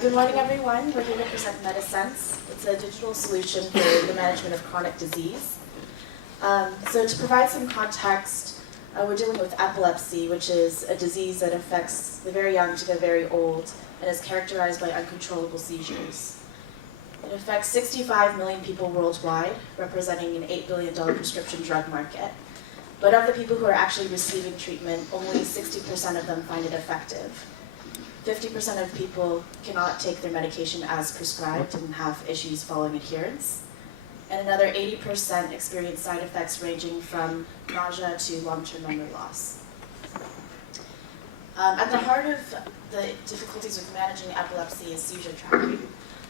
Good morning, everyone. We're here to present MediSense. It's a digital solution for the management of chronic disease. So to provide some context, we're dealing with epilepsy, which is a disease that affects the very young to the very old and is characterized by uncontrollable seizures. It affects 65 million people worldwide, representing an $8 billion prescription drug market. But of the people who are actually receiving treatment, only 60% of them find it effective. 50% of people cannot take their medication as prescribed and have issues following adherence. And another 80% experience side effects ranging from nausea to long-term memory loss. At the heart of the difficulties with managing epilepsy is seizure tracking.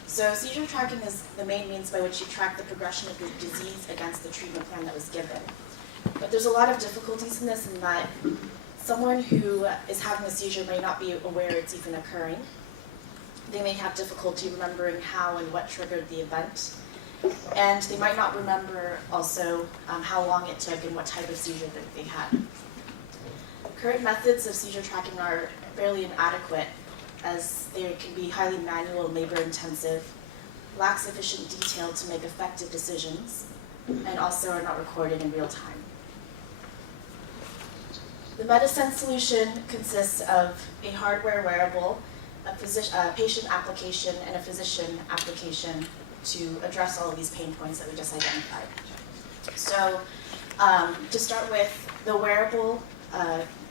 So seizure tracking is the main means by which you track the progression of the disease against the treatment plan that was given. But there's a lot of difficulties in this in that someone who is having a seizure may not be aware it's even occurring. They may have difficulty remembering how and what triggered the event. And they might not remember also how long it took and what type of seizure that they had. Current methods of seizure tracking are fairly inadequate, as they can be highly manual and labor-intensive, lack sufficient detail to make effective decisions, and also are not recorded in real time. The MediSense solution consists of a hardware wearable, a patient application, and a physician application to address all of these pain points that we just identified. So to start with, the wearable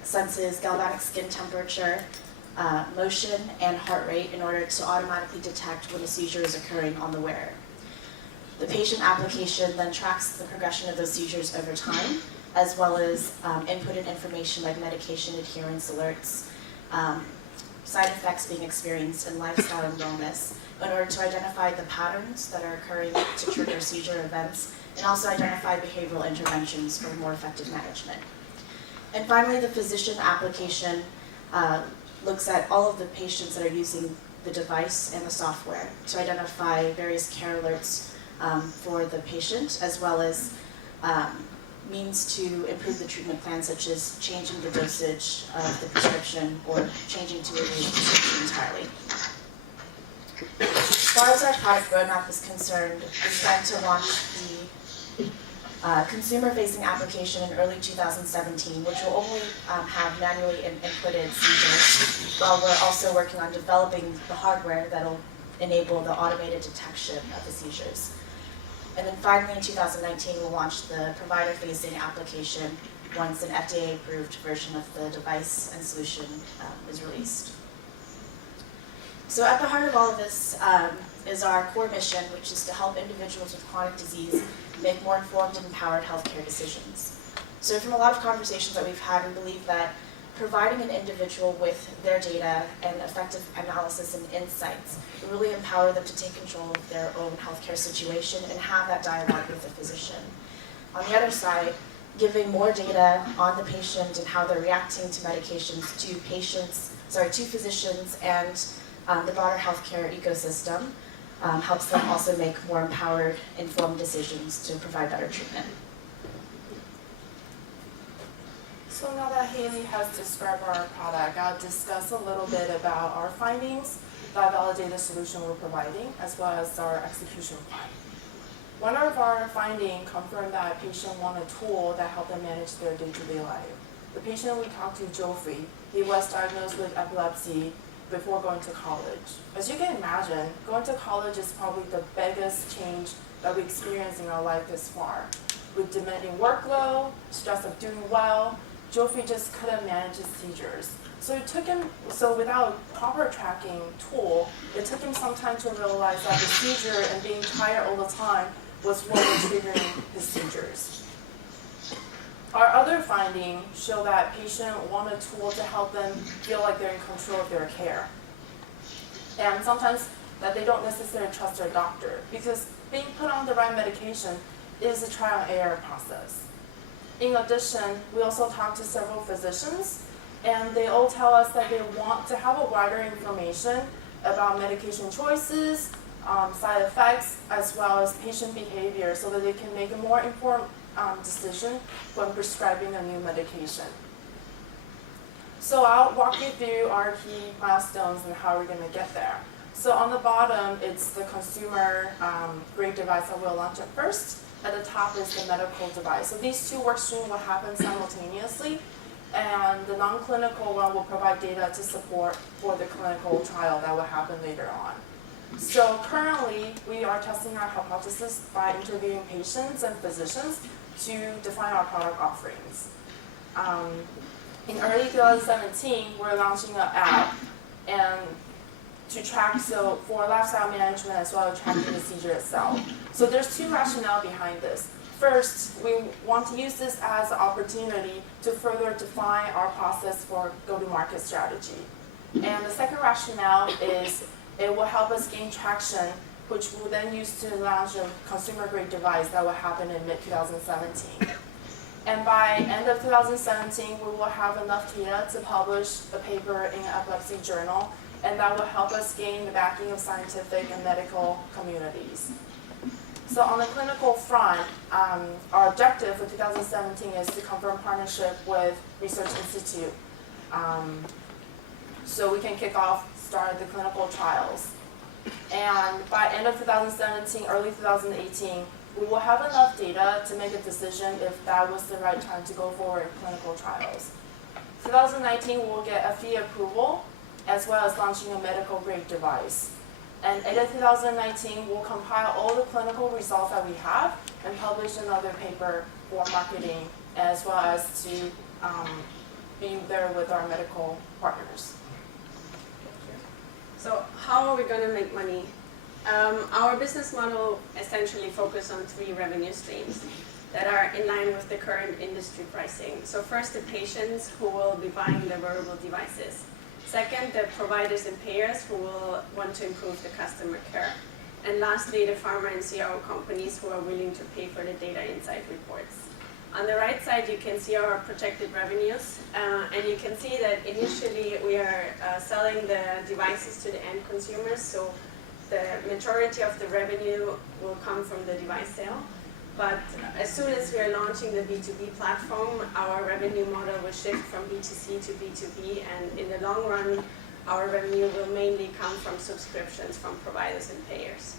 senses galvanic skin temperature, motion, and heart rate in order to automatically detect when a seizure is occurring on the wearer. The patient application then tracks the progression of those seizures over time, as well as inputted information like medication adherence alerts, side effects being experienced, and lifestyle and wellness in order to identify the patterns that are occurring to trigger seizure events, and also identify behavioral interventions for more effective management. And finally, the physician application looks at all of the patients that are using the device and the software to identify various care alerts for the patient, as well as means to improve the treatment plan, such as changing the dosage of the prescription or changing to a new prescription entirely. As far as our product roadmap is concerned, we plan to launch the consumer-facing application in early 2017, which will only have manually inputted seizures, while we're also working on developing the hardware that will enable the automated detection of the seizures. And then finally, in 2019, we'll launch the provider-facing application once an FDA-approved version of the device and solution is released. So at the heart of all of this is our core mission, which is to help individuals with chronic disease make more informed and empowered healthcare decisions. So from a lot of conversations that we've had, we believe that providing an individual with their data and effective analysis and insights will really empower them to take control of their own healthcare situation and have that dialogue with the physician. On the other side, giving more data on the patient and how they're reacting to medications to physicians and the broader healthcare ecosystem helps them also make more empowered, informed decisions to provide better treatment. So now that Hailey has described our product, I'll discuss a little bit about our findings that validate the solution we're providing, as well as our execution plan. One of our findings confirmed that a patient wanted a tool that helped them manage their day-to-day life. The patient we talked to, Joffrey, he was diagnosed with epilepsy before going to college. As you can imagine, going to college is probably the biggest change that we experience in our life this far. With demanding workload, stress of doing well, Joffrey just couldn't manage his seizures. So without a proper tracking tool, it took him some time to realize that the seizure and being tired all the time was what was triggering his seizures. Our other findings show that patients want a tool to help them feel like they're in control of their care. And sometimes that they don't necessarily trust their doctor, because being put on the right medication is a trial and error process. In addition, we also talked to several physicians, and they all tell us that they want to have a wider information about medication choices, side effects, as well as patient behavior, so that they can make a more informed decision when prescribing a new medication. So I'll walk you through our key milestones and how we're going to get there. So on the bottom, it's the consumer grade device that we'll launch at first. At the top is the medical device. So these two work streams will happen simultaneously, and the non-clinical one will provide data to support for the clinical trial that will happen later on. So currently, we are testing our hypothesis by interviewing patients and physicians to define our product offerings. In early 2017, we're launching an app and to track, so for lifestyle management as well as tracking the seizure itself. So there's two rationale behind this. First, we want to use this as an opportunity to further define our process for go-to-market strategy. And the second rationale is it will help us gain traction, which we'll then use to launch a consumer-grade device that will happen in mid-2017. And by end of 2017, we will have enough data to publish a paper in an epilepsy journal, and that will help us gain the backing of scientific and medical communities. So on the clinical front, our objective for 2017 is to confirm partnership with Research Institute, so we can start the clinical trials. And by end of 2017, early 2018, we will have enough data to make a decision if that was the right time to go forward in clinical trials. 2019, we'll get FDA approval, as well as launching a medical grade device. And end of 2019, we'll compile all the clinical results that we have and publish another paper for marketing, as well as to be there with our medical partners. So how are we going to make money? Our business model essentially focuses on 3 revenue streams that are in line with the current industry pricing. So first, the patients who will be buying the wearable devices. Second, the providers and payers who will want to improve the customer care. And lastly, the pharma and CRO companies who are willing to pay for the data insight reports. On the right side, you can see our projected revenues, and you can see that initially we are selling the devices to the end consumers, so the majority of the revenue will come from the device sale. But as soon as we are launching the B2B platform, our revenue model will shift from B2C to B2B, and in the long run, our revenue will mainly come from subscriptions from providers and payers.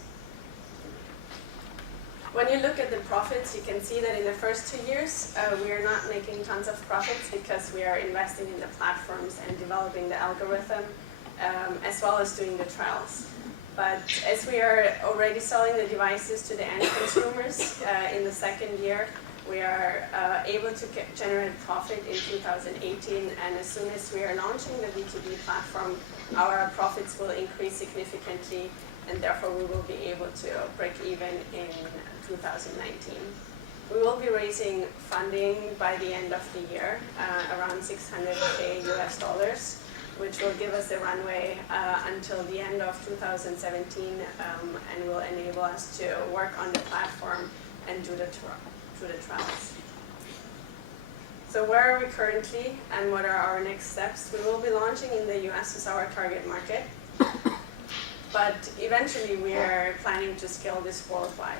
When you look at the profits, you can see that in the first 2 years, we are not making tons of profits because we are investing in the platforms and developing the algorithm, as well as doing the trials. But as we are already selling the devices to the end consumers in the second year, we are able to generate profit in 2018. And as soon as we are launching the B2B platform, our profits will increase significantly, and therefore we will be able to break even in 2019. We will be raising funding by the end of the year, around $600K US, which will give us a runway until the end of 2017, and will enable us to work on the platform and do the trials. So where are we currently, and what are our next steps? We will be launching in the US as our target market, but eventually we are planning to scale this worldwide.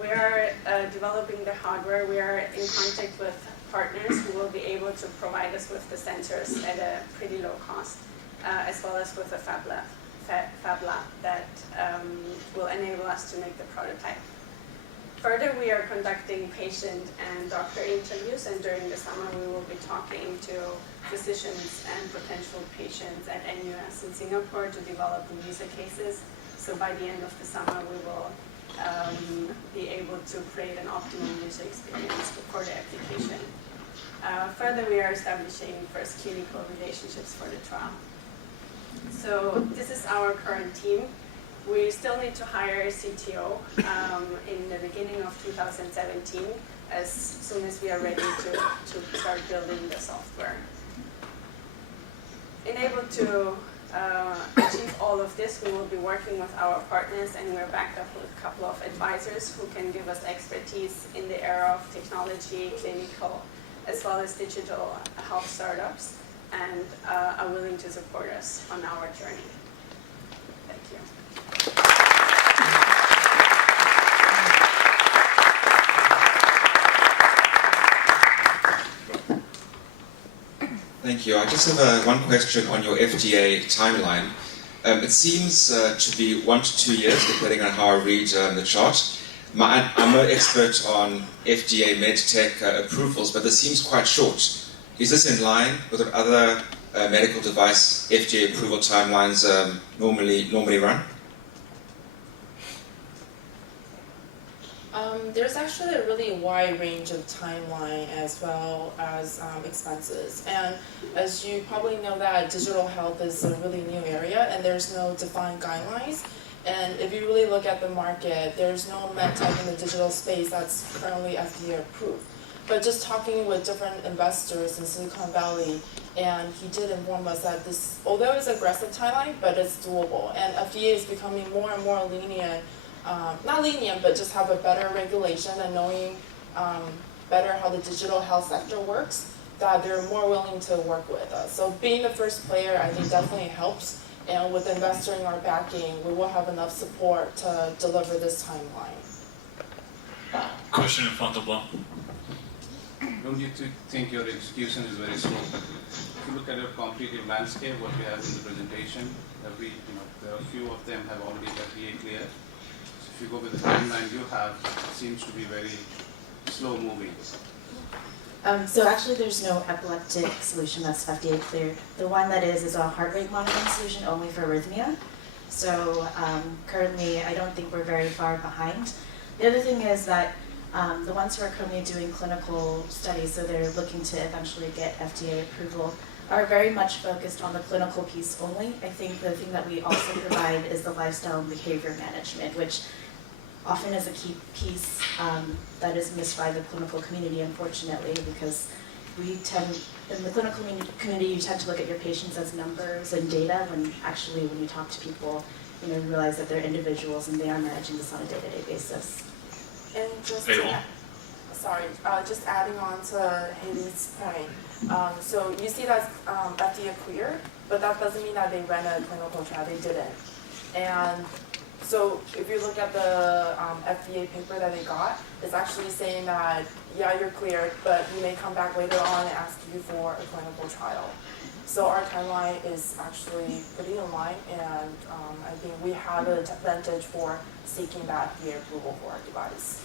We are developing the hardware. We are in contact with partners who will be able to provide us with the sensors at a pretty low cost, as well as with a fab lab that will enable us to make the prototype. Further, we are conducting patient and doctor interviews, and during the summer we will be talking to physicians and potential patients at NUS in Singapore to develop the user cases. So by the end of the summer we will be able to create an optimal user experience for the application. Further, we are establishing first clinical relationships for the trial. So this is our current team. We still need to hire a CTO in the beginning of 2017, as soon as we are ready to start building the software. Enabled to achieve all of this, we will be working with our partners, and we're backed up with a couple of advisors who can give us expertise in the area of technology, clinical, as well as digital health startups, and are willing to support us on our journey. Thank you. Thank you. I just have one question on your FDA timeline. It seems to be 1 to 2 years, depending on how I read the chart. I'm no expert on FDA medtech approvals, but this seems quite short. Is this in line with what other medical device FDA approval timelines normally run? There's actually a really wide range of timeline as well as expenses. And as you probably know that digital health is a really new area and there's no defined guidelines. And if you really look at the market, there's no medtech in the digital space that's currently FDA approved. But just talking with different investors in Silicon Valley, and he did inform us that this, although it's aggressive timeline, but it's doable. And FDA is becoming more and more lenient, not lenient, but just have a better regulation and knowing better how the digital health sector works, that they're more willing to work with us. So being the first player, I think definitely helps. And with investor in our backing, we will have enough support to deliver this timeline. Question in front of one. Don't you think your execution is very slow? If you look at your competitive landscape, what we have in the presentation, there are a few of them have already FDA cleared. So if you go with the timeline you have, it seems to be very slow moving. So actually there's no epileptic solution that's FDA cleared. The one that is a heart rate monitoring solution only for arrhythmia. So currently I don't think we're very far behind. The other thing is that the ones who are currently doing clinical studies, so they're looking to eventually get FDA approval, are very much focused on the clinical piece only. I think the thing that we also provide is the lifestyle and behavior management, which often is a key piece that is missed by the clinical community, unfortunately, because we tend, in the clinical community, you tend to look at your patients as numbers and data, when actually when you talk to people, you realize that they're individuals and they are managing this on a day-to-day basis. And just just adding on to Hailey's point, so you see that's FDA clear, but that doesn't mean that they ran a clinical trial. They didn't. And so if you look at the FDA paper that they got, it's actually saying that, yeah, you're cleared, but we may come back later on and ask you for a clinical trial. So our timeline is actually pretty in line, and I think we have an advantage for seeking that FDA approval for our device.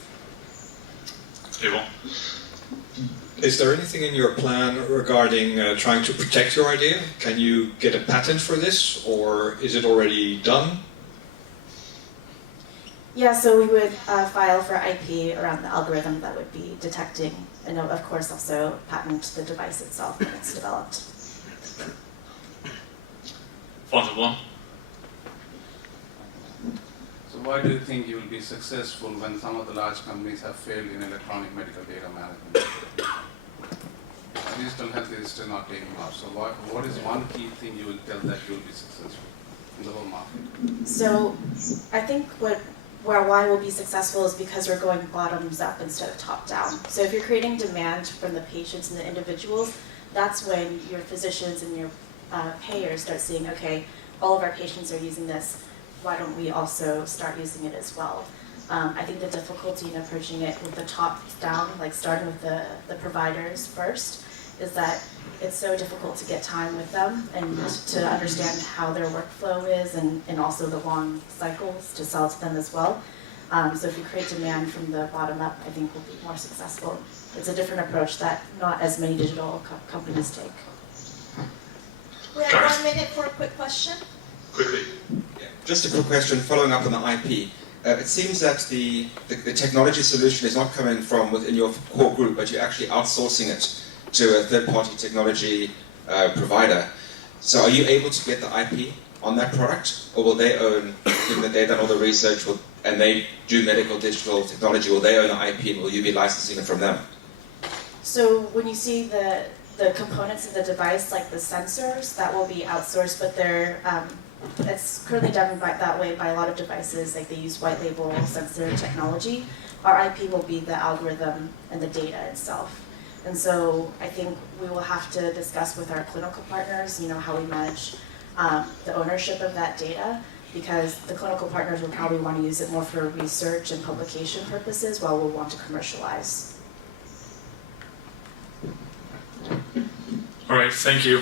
Is there anything in your plan regarding trying to protect your idea? Can you get a patent for this, or is it already done? Yeah, so we would file for IP around the algorithm that would be detecting, and of course also patent the device itself when it's developed. Front of one. So why do you think you will be successful when some of the large companies have failed in electronic medical data management? Digital health is still not taking off. So what is one key thing you will tell that you will be successful in the whole market? So I think why we'll be successful is because we're going bottoms up instead of top down. So if you're creating demand from the patients and the individuals, that's when your physicians and your payers start seeing, okay, all of our patients are using this, why don't we also start using it as well? I think the difficulty in approaching it with the top down, like starting with the providers first, is that it's so difficult to get time with them and to understand how their workflow is, and also the long cycles to sell to them as well. So if you create demand from the bottom up, I think we'll be more successful. It's a different approach that not as many digital companies take. We have 1 minute for a quick question. Quickly. Yeah. Just a quick question following up on the IP. It seems that the technology solution is not coming from within your core group, but you're actually outsourcing it to a third-party technology provider. So are you able to get the IP on that product, or will they own, given that they've done all the research and they do medical digital technology, will they own the IP and will you be licensing it from them? So when you see the components of the device, like the sensors, that will be outsourced, but it's currently done that way by a lot of devices, like they use white label sensor technology. Our IP will be the algorithm and the data itself. And so I think we will have to discuss with our clinical partners, how we manage the ownership of that data, because the clinical partners will probably want to use it more for research and publication purposes, while we'll want to commercialize. All right, thank you.